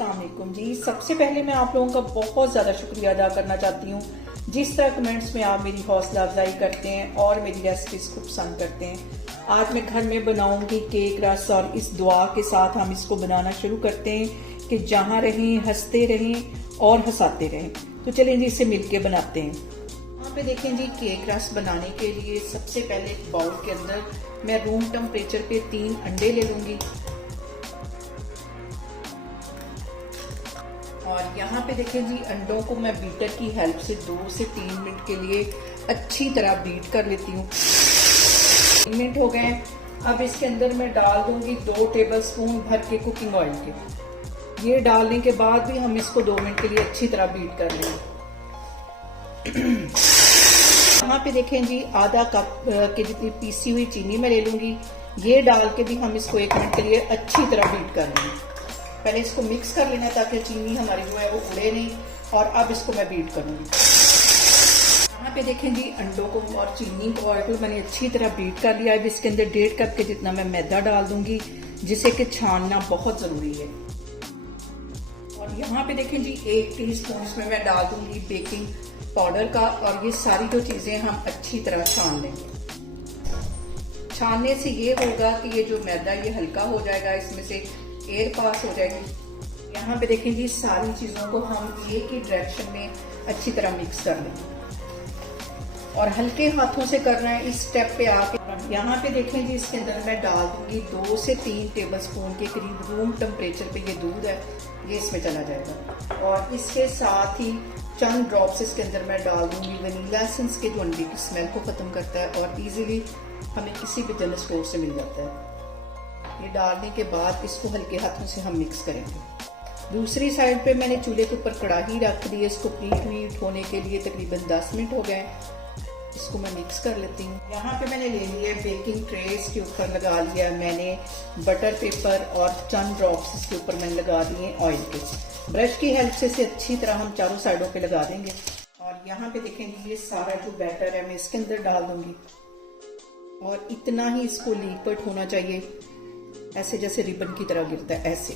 अस्सलाम वालेकुम जी। सबसे पहले मैं आप लोगों का बहुत ज़्यादा शुक्रिया अदा करना चाहती हूँ जिस तरह कमेंट्स में आप मेरी हौसला अफजाई करते हैं और मेरी रेसिपीज को पसंद करते हैं। आज मैं घर में बनाऊंगी केक रस और इस दुआ के साथ हम इसको बनाना शुरू करते हैं कि जहाँ रहें हंसते रहें और हंसाते रहें। तो चलें जी इसे मिलके बनाते हैं। यहाँ पे देखें जी केक रस बनाने के लिए सबसे पहले एक बाउल के अंदर मैं रूम टेम्परेचर पे 3 अंडे ले लूंगी और यहाँ पे देखें जी अंडों को मैं बीटर की हेल्प से 2 से 3 मिनट के लिए अच्छी तरह बीट कर लेती हूँ। 3 मिनट हो गए। अब इसके अंदर मैं डाल दूंगी 2 टेबलस्पून भर के कुकिंग ऑयल के। ये डालने के बाद भी हम इसको 2 मिनट के लिए अच्छी तरह बीट कर लेंगे। यहाँ पे देखें जी आधा कप के जितनी पीसी हुई चीनी मैं ले लूंगी। ये डाल के भी हम इसको 1 मिनट के लिए अच्छी तरह बीट कर लेंगे। पहले इसको मिक्स कर लेना ताकि चीनी हमारी जो है वो उड़े नहीं। और अब इसको मैं बीट करूंगी। यहाँ पे देखें जी अंडों को और चीनी को ऑयल मैंने अच्छी तरह बीट कर लिया। अब इसके अंदर 1.5 कप के जितना मैं मैदा डाल दूंगी जिसे कि छानना बहुत जरूरी है। और यहाँ पे देखें जी 1 टीस्पून इसमें मैं डाल दूंगी बेकिंग पाउडर का। और ये सारी जो चीजें हम अच्छी तरह छान लेंगे। छानने से ये होगा कि ये जो मैदा ये हल्का हो जाएगा, इसमें से एयर पास हो जाएगी। यहाँ पे देखें जी सारी चीजों को हम एक ही डायरेक्शन में अच्छी तरह मिक्स कर लेंगे और हल्के हाथों से करना है इस स्टेप पे आके। यहाँ पे देखें जी इसके अंदर मैं डाल दूंगी 2 से 3 टेबलस्पून के करीब रूम टेम्परेचर पे ये दूध है, ये इसमें चला जाएगा। और इसके साथ ही चंद ड्रॉप्स इसके अंदर मैं डाल दूंगी वनीला एसेंस के, जो अंडे की स्मेल को खत्म करता है और इजीली हमें किसी भी जनरल स्टोर से मिल जाता है। ये डालने के बाद इसको हल्के हाथों से हम मिक्स करेंगे। दूसरी साइड पे मैंने चूल्हे के ऊपर कढ़ाई रख दी है। इसको प्रीहीट होने के लिए तकरीबन 10 मिनट हो गए। इसको मैं मिक्स कर लेती हूँ। यहाँ पे मैंने ले लिया बेकिंग ट्रे, इसके ऊपर लगा लिया मैंने बटर पेपर और चंद ड्रॉप्स इसके ऊपर मैंने लगा दिए ऑयल के। ब्रश की हेल्प से इसे अच्छी तरह हम चारों साइडों पे लगा देंगे। और यहाँ पे देखेंगे ये सारा जो बैटर है मैं इसके अंदर डाल दूंगी और इतना ही इसको लिक्विड होना चाहिए, ऐसे जैसे रिबन की तरह गिरता है ऐसे।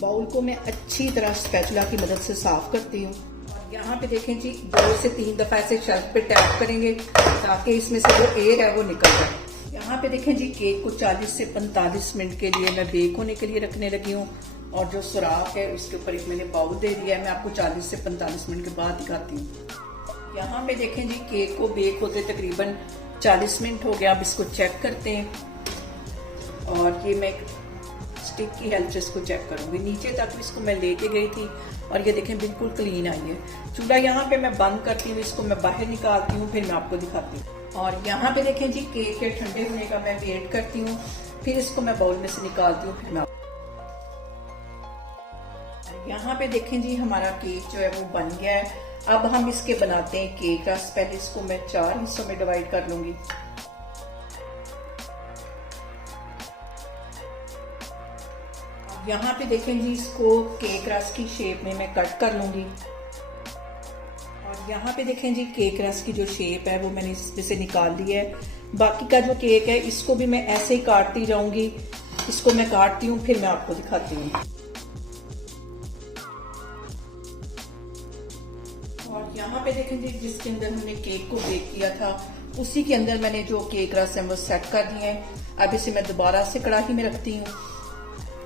बाउल को मैं अच्छी तरह स्पैचुला की मदद से साफ करती हूँ। और यहाँ पे देखें जी 2 से 3 दफा ऐसे शेल्फ पे टैप करेंगे ताकि इसमें से जो एयर है वो निकल जाए। यहाँ पे देखें जी केक को 40 से 45 मिनट के लिए मैं बेक होने के लिए रखने लगी हूँ। और जो सुराख है उसके ऊपर एक मैंने बाउल दे दिया है। मैं आपको 40 से 45 मिनट के बाद दिखाती हूँ। यहाँ पे देखें जी केक को बेक होते तकरीबन 40 मिनट हो गया। अब इसको चेक करते हैं और ये मैं स्टिक की हेल्प से इसको चेक करूंगी। नीचे तक इसको मैं लेके गई थी और ये देखें बिल्कुल क्लीन आई है। चूल्हा यहाँ पे मैं बंद करती हूँ, इसको मैं बाहर निकालती हूँ, फिर मैं आपको दिखाती हूँ। और यहाँ पे देखें जी केक के ठंडे होने का मैं वेट करती हूँ, फिर इसको मैं बाउल में से निकालती हूँ, फिर मैं यहाँ पे देखें जी हमारा केक जो है वो बन गया है। अब हम इसके बनाते हैं केक रस। पहले इसको मैं 4 हिस्सों में डिवाइड कर लूंगी। यहाँ पे देखें जी इसको केक रस की शेप में मैं कट कर लूंगी। और यहाँ पे देखें जी केक रस की जो शेप है वो मैंने इसमें से निकाल ली है। बाकी का जो केक है इसको भी मैं ऐसे ही काटती जाऊंगी। इसको मैं काटती हूँ फिर मैं आपको दिखाती हूँ। और यहाँ पे देखें जी जिसके अंदर हमने केक को बेक किया था उसी के अंदर मैंने जो केक रस है वो सेट कर दिए हैं। अब इसे मैं दोबारा से कढ़ाई में रखती हूँ।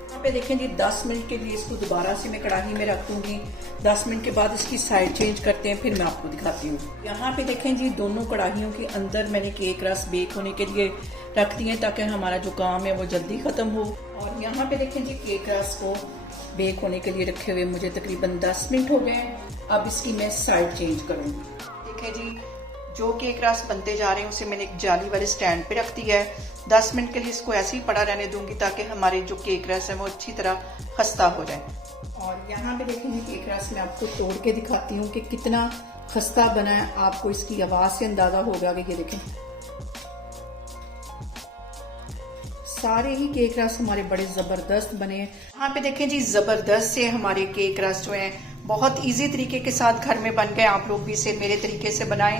यहाँ पे देखें जी 10 मिनट के लिए इसको दोबारा से मैं कढ़ाई में रख दूंगी। 10 मिनट के बाद इसकी साइड चेंज करते हैं, फिर मैं आपको दिखाती हूँ। यहाँ पे देखें जी दोनों कढ़ाइयों के अंदर मैंने केक रस बेक होने के लिए रख दिए ताकि हमारा जो काम है वो जल्दी खत्म हो। और यहाँ पे देखें जी केक रस को बेक होने के लिए रखे हुए मुझे तकरीबन 10 मिनट हो गए। अब इसकी मैं साइड चेंज करूंगी। देखें जी जो केक रस बनते जा रहे हैं उसे मैंने एक जाली वाले स्टैंड पे रख दिया है। 10 मिनट के लिए इसको ऐसे ही पड़ा रहने दूंगी ताकि हमारे जो केक रस है वो अच्छी तरह खस्ता हो जाए। और यहाँ पे देखेंगे केक रस मैं आपको तोड़ के दिखाती हूँ कि कितना खस्ता बना है। आपको इसकी आवाज से अंदाजा होगा कि ये देखें सारे ही केक रस हमारे बड़े जबरदस्त बने हैं। यहाँ पे देखें जी जबरदस्त से हमारे केक रस जो हैं बहुत इजी तरीके के साथ घर में बन गए। आप लोग भी इसे मेरे तरीके से बनाएं